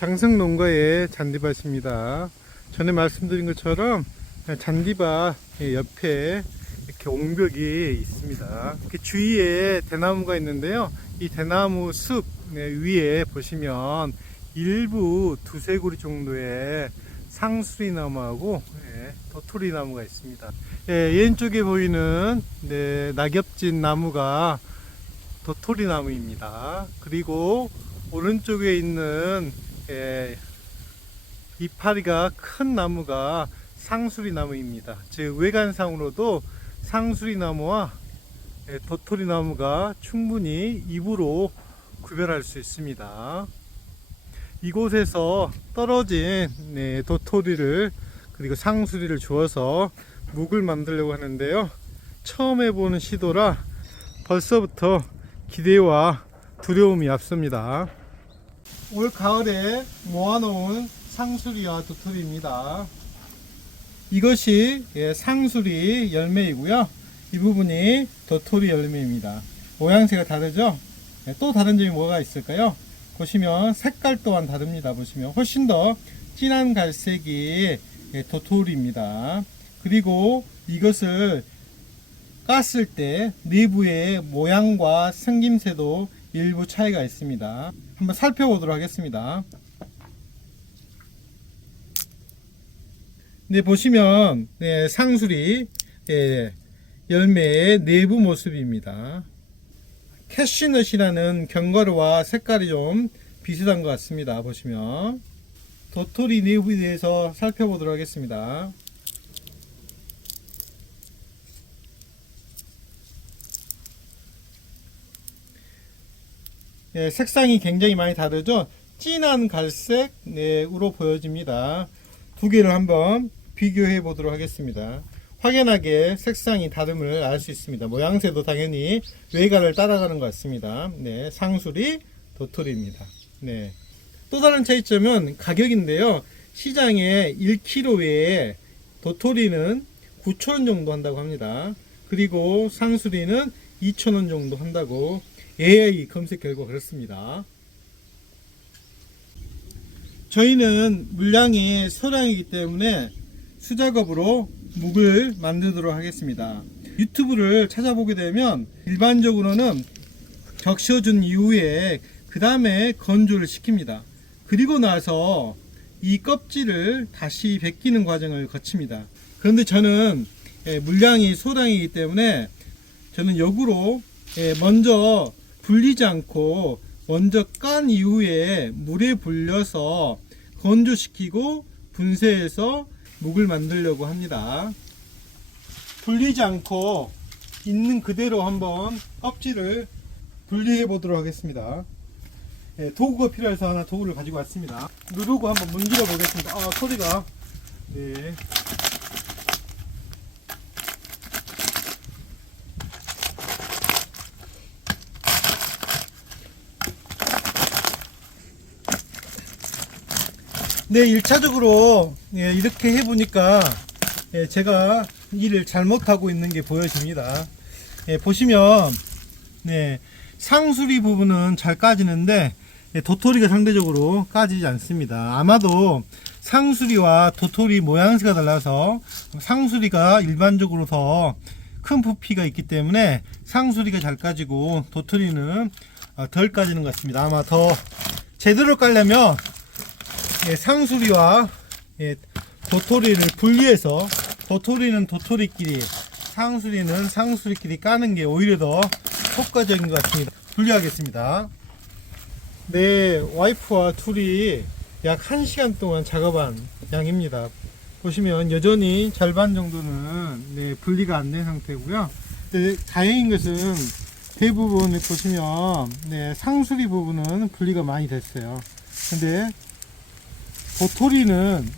장성농가의 잔디밭입니다. 전에 말씀드린 것처럼 잔디밭 옆에 이렇게 옹벽이 있습니다. 이렇게 주위에 대나무가 있는데요. 이 대나무 숲 위에 보시면 일부 두세 그루 정도의 상수리나무하고 도토리나무가 있습니다. 왼쪽에 보이는 낙엽진 나무가 도토리나무입니다. 그리고 오른쪽에 있는 이파리가 큰 나무가 상수리나무입니다. 즉 외관상으로도 상수리나무와 도토리나무가 충분히 입으로 구별할 수 있습니다. 이곳에서 떨어진 도토리를 그리고 상수리를 주어서 묵을 만들려고 하는데요. 처음 해보는 시도라 벌써부터 기대와 두려움이 앞섭니다. 올 가을에 모아놓은 상수리와 도토리입니다. 이것이 상수리 열매이고요. 이 부분이 도토리 열매입니다. 모양새가 다르죠? 또 다른 점이 뭐가 있을까요? 보시면 색깔 또한 다릅니다. 보시면 훨씬 더 진한 갈색이 도토리입니다. 그리고 이것을 깠을 때 내부의 모양과 생김새도 일부 차이가 있습니다. 한번 살펴보도록 하겠습니다. 보시면 상수리 열매의 내부 모습입니다. 캐슈넛이라는 견과류와 색깔이 좀 비슷한 것 같습니다. 보시면 도토리 내부에 대해서 살펴보도록 하겠습니다. 색상이 굉장히 많이 다르죠. 진한 갈색으로 보여집니다. 두 개를 한번 비교해 보도록 하겠습니다. 확연하게 색상이 다름을 알 수 있습니다. 모양새도 당연히 외관을 따라가는 것 같습니다. 상수리 도토리입니다. 또 다른 차이점은 가격인데요. 시장에 1kg에 도토리는 9,000원 정도 한다고 합니다. 그리고 상수리는 2,000원 정도 한다고 AI 검색 결과 그렇습니다. 저희는 물량이 소량이기 때문에 수작업으로 묵을 만들도록 하겠습니다. 유튜브를 찾아보게 되면 일반적으로는 적셔준 이후에 그 다음에 건조를 시킵니다. 그리고 나서 이 껍질을 다시 벗기는 과정을 거칩니다. 그런데 저는 물량이 소량이기 때문에 저는 역으로 먼저 불리지 않고 먼저 깐 이후에 물에 불려서 건조시키고 분쇄해서 묵을 만들려고 합니다. 불리지 않고 있는 그대로 한번 껍질을 분리해 보도록 하겠습니다. 도구가 필요해서 하나 도구를 가지고 왔습니다. 누르고 한번 문질러 보겠습니다. 소리가 네, 1차적으로 이렇게 해보니까 제가 일을 잘못하고 있는 게 보여집니다. 보시면 상수리 부분은 잘 까지는데 도토리가 상대적으로 까지지 않습니다. 아마도 상수리와 도토리 모양새가 달라서 상수리가 일반적으로 더 큰 부피가 있기 때문에 상수리가 잘 까지고 도토리는 덜 까지는 것 같습니다. 아마 더 제대로 깔려면 상수리와 도토리를 분리해서 도토리는 도토리끼리 상수리는 상수리끼리 까는 게 오히려 더 효과적인 것 같습니다. 분리하겠습니다. 와이프와 둘이 약 1시간 동안 작업한 양입니다. 보시면 여전히 절반 정도는 분리가 안 된 상태고요. 다행인 것은 대부분 보시면 상수리 부분은 분리가 많이 됐어요. 근데 도토리는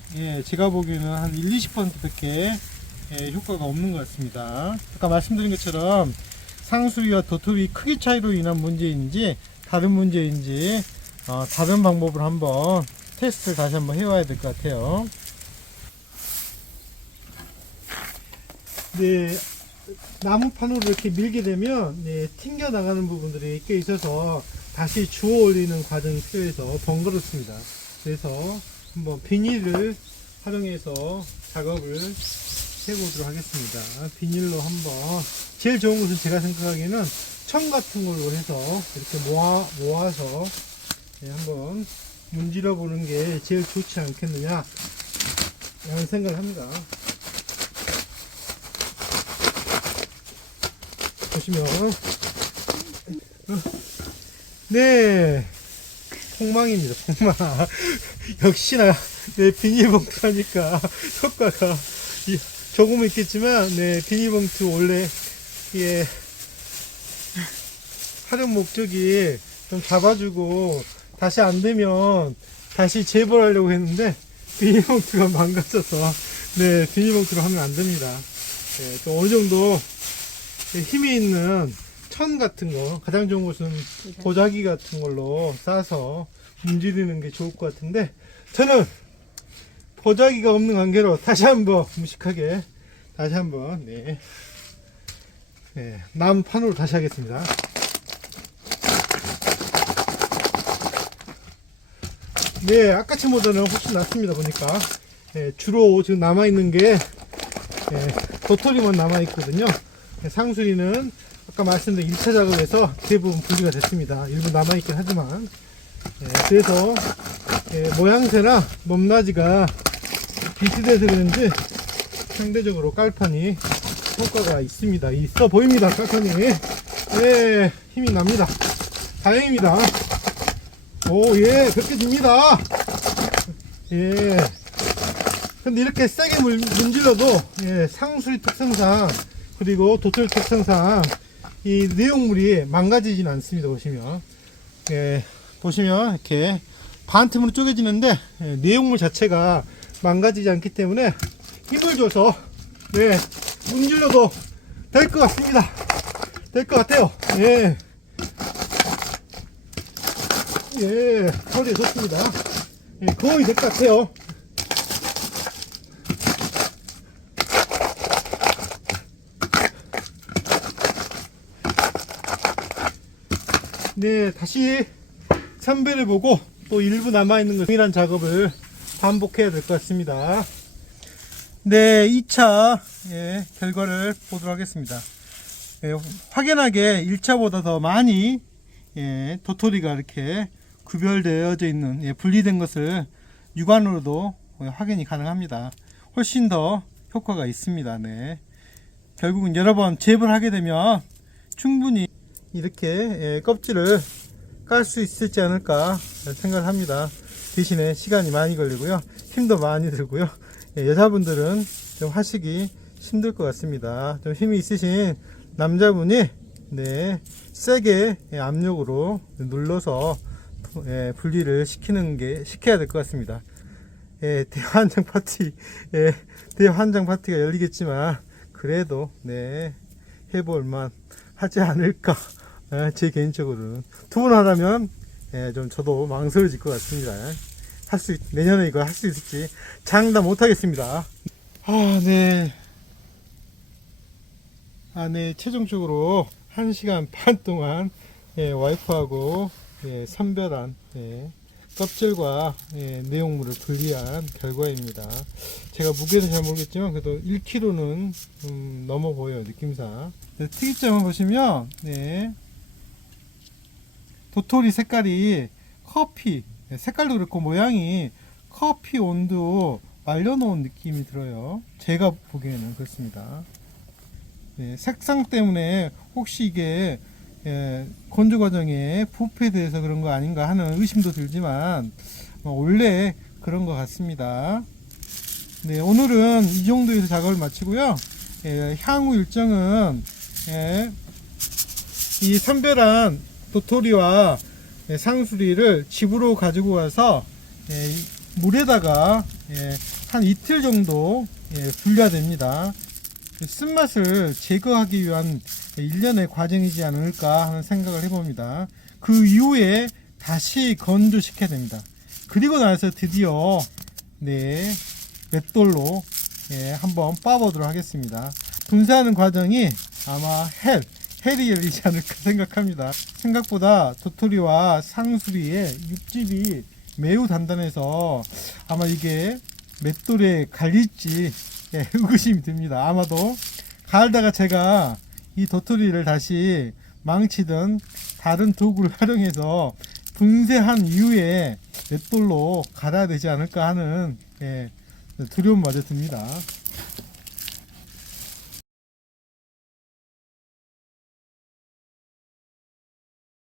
제가 보기에는 한 1-20% 밖에 효과가 없는 것 같습니다. 아까 말씀드린 것처럼 상수리와 도토리 크기 차이로 인한 문제인지 다른 문제인지 다른 방법을 한번 테스트를 다시 한번 해봐야 될 것 같아요. 나무판으로 이렇게 밀게 되면 튕겨 나가는 부분들이 꽤 있어서 다시 주워 올리는 과정이 필요해서 번거롭습니다. 그래서 한번 비닐을 활용해서 작업을 해보도록 하겠습니다. 비닐로 한번, 제일 좋은 것은 제가 생각하기에는 천 같은 걸로 해서 이렇게 모아서 한번 문질러 보는 게 제일 좋지 않겠느냐 라는 생각을 합니다. 보시면 네, 폭망입니다. 폭망. 역시나 네, 비닐봉투 하니까 효과가 조금은 있겠지만, 네, 비닐봉투 원래 예, 활용 목적이 좀 잡아주고 다시 안 되면 다시 재벌하려고 했는데 비닐봉투가 망가져서, 네, 비닐봉투로 하면 안 됩니다. 네, 또 어느 정도 힘이 있는 천 같은 거, 가장 좋은 것은 보자기 같은 걸로 싸서 문지르는 게 좋을 것 같은데, 저는 보자기가 없는 관계로 다시 한번 무식하게 다시 한번 나무판으로 다시 하겠습니다. 네, 아까쯤보다는 훨씬 낫습니다. 보니까 주로 지금 남아있는 게 도토리만 남아있거든요. 상수리는 아까 말씀드린 1차 작업에서 대부분 분리가 됐습니다. 일부 남아있긴 하지만, 그래서 모양새나 높낮이가 비슷해서 그런지 상대적으로 깔판이 효과가 있습니다. 있어 보입니다. 깔판이 힘이 납니다. 다행입니다. 벗겨집니다. 근데 이렇게 세게 문질러도 상수리 특성상, 그리고 도토리 특성상 이 내용물이 망가지진 않습니다. 보시면 이렇게 반틈으로 쪼개지는데 내용물 자체가 망가지지 않기 때문에 힘을 줘서 문질러도 될 것 같습니다. 될 것 같아요. 거리 좋습니다. 거의 될 것 같아요. 다시 선배를 보고 또 일부 남아있는 거 동일한 작업을 반복해야 될 것 같습니다. 2차 결과를 보도록 하겠습니다. 확연하게 1차보다 더 많이 도토리가 이렇게 구별되어져 있는, 분리된 것을 육안으로도 확인이 가능합니다. 훨씬 더 효과가 있습니다. 결국은 여러 번 재벌하게 되면 충분히 이렇게 껍질을 깔 수 있을지 않을까 생각을 합니다. 대신에 시간이 많이 걸리고요, 힘도 많이 들고요, 여자분들은 좀 하시기 힘들 것 같습니다. 좀 힘이 있으신 남자분이 세게 압력으로 눌러서 분리를 시켜야 될 것 같습니다. 대환장 파티가 열리겠지만 그래도 해볼만 하지 않을까, 제 개인적으로는. 두 번 하라면 좀 저도 망설여질 것 같습니다. 내년에 이거 할 수 있을지 장담 못하겠습니다. 최종적으로 1시간 반 동안 와이프하고 선별한 껍질과 내용물을 분리한 결과입니다. 제가 무게는 잘 모르겠지만 그래도 1kg는 넘어 보여요, 느낌상. 특이점을 보시면 도토리 색깔이 커피, 색깔도 그렇고 모양이 커피 온도 말려놓은 느낌이 들어요. 제가 보기에는 그렇습니다. 색상 때문에 혹시 이게 건조 과정에 부패돼서 그런 거 아닌가 하는 의심도 들지만 원래 그런 것 같습니다. 오늘은 이 정도에서 작업을 마치고요. 향후 일정은 이 선별한 도토리와 상수리를 집으로 가지고 가서 물에다가 한 이틀 정도 불려야 됩니다. 쓴맛을 제거하기 위한 일련의 과정이지 않을까 하는 생각을 해봅니다. 그 이후에 다시 건조시켜야 됩니다. 그리고 나서 드디어 맷돌로 한번 빻아보도록 하겠습니다. 분사하는 과정이 아마 헬이 열리지 않을까 생각합니다. 생각보다 도토리와 상수리의 육즙이 매우 단단해서 아마 이게 맷돌에 갈릴지 예, 의구심이 듭니다. 아마도 갈다가 제가 이 도토리를 다시 망치든 다른 도구를 활용해서 분쇄한 이후에 맷돌로 갈아야 되지 않을까 하는 예, 두려움마저 듭니다.